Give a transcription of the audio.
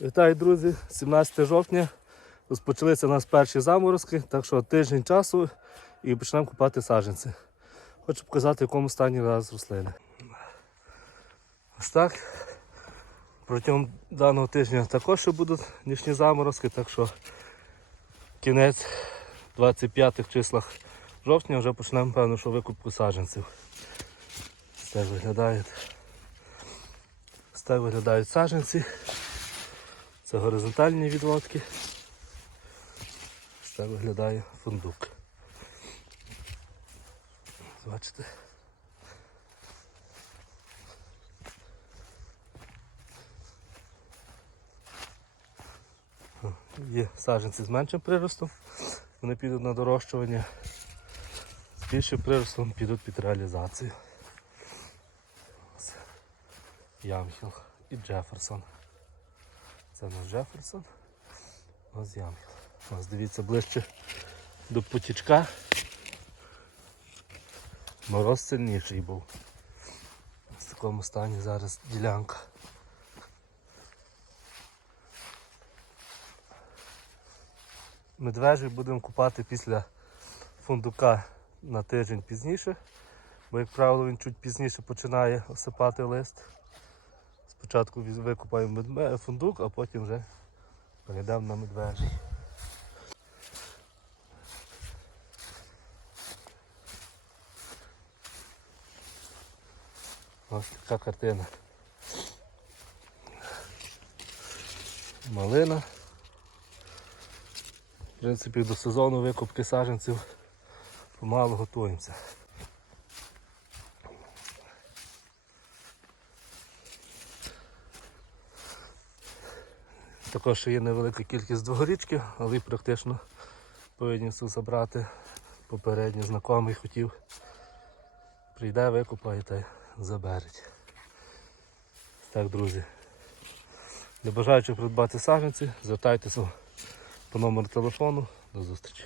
Вітаю, друзі! 17 жовтня. Розпочалися у нас перші заморозки, так що тиждень часу і почнемо купати саджанці. Хочу показати, в якому стані зараз рослини. Ось так. Протягом даного тижня також будуть нічні заморозки, так що кінець 25 числах жовтня вже почнемо, певно, що викупку саджанців. Ось так виглядають. Ось так виглядають саджанці. Це горизонтальні відводки. Так виглядає фундук. Бачите? Є саджанці з меншим приростом, вони підуть на дорощування, з більшим приростом підуть під реалізацію. Ямхіл і Джеферсон. Це у нас Джеферсон. Ось Ямхіл. Ось дивіться ближче до потічка. Мороз сильніший був. В такому стані зараз ділянка. Медвежий будемо купати після фундука на тиждень пізніше, бо, як правило, він чуть пізніше починає осипати лист. Спочатку викупаємо фундук, а потім вже перейдемо на медвежий. Ось така картина. Малина. В принципі, до сезону викупки саджанців помалу готуємося. Також є невелика кількість дворічків, але практично повинні все забрати. Попередній знайомий хотів. Прийде, викупає та й забереть. Так, друзі. Для бажаючих придбати саджанці, звертайтеся по номеру телефону. До зустрічі.